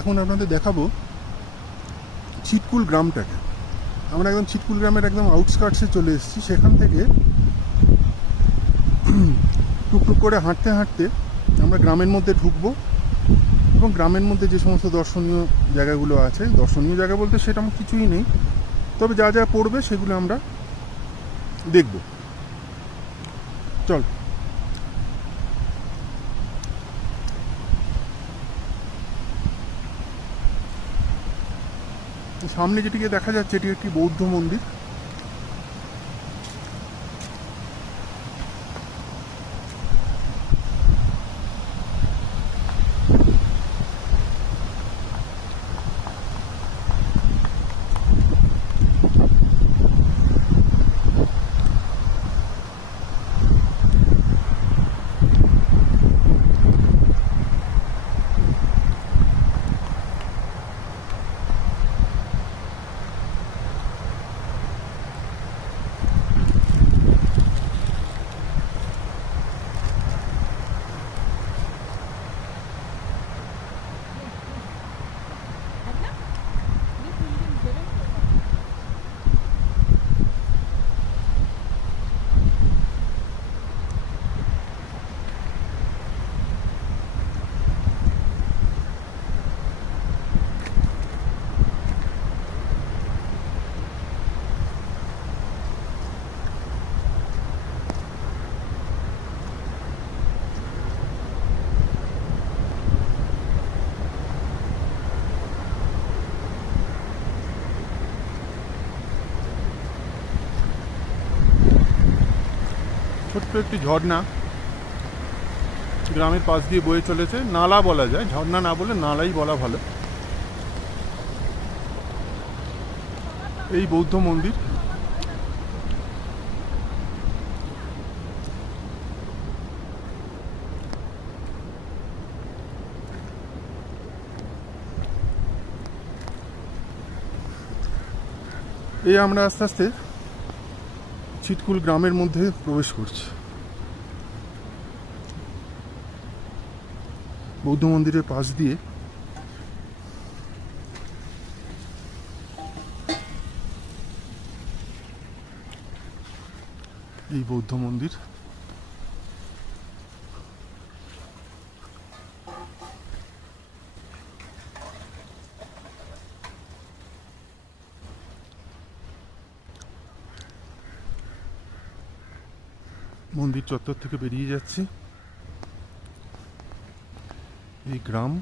এখন আপনাদের দেখাবো ছিটকুল গ্রামটাকে। আমরা একদম ছিটকুল গ্রামের একদম আউটস্কার্টসে চলে এসেছি। সেখান থেকে টুকটুক করে হাঁটতে হাঁটতে আমরা গ্রামের মধ্যে ঢুকবো এবং গ্রামের মধ্যে যে সমস্ত দর্শনীয় জায়গাগুলো আছে, দর্শনীয় জায়গা বলতে সেরকম কিছুই নেই, তবে যা যা পড়বে সেগুলো আমরা দেখব। চল। সামনে যেটিকে দেখা যাচ্ছে এটি একটি বৌদ্ধ মন্দির। ছোট্ট একটি ঝর্ণা গ্রামের পাশ দিয়ে বয়ে চলেছে। নালা বলা যায়, ঝর্ণা না বলে নালাই বলা ভালো। এই বৌদ্ধ মন্দির। এই আমরা আস্তে আস্তে ছিটকুল গ্রামের মধ্যে প্রবেশ করছি। বৌদ্ধ মন্দিরের পাশ দিয়ে এই বৌদ্ধ মন্দির। মন্দির চত্বর থেকে বেরিয়ে যাচ্ছি। এই গ্রাম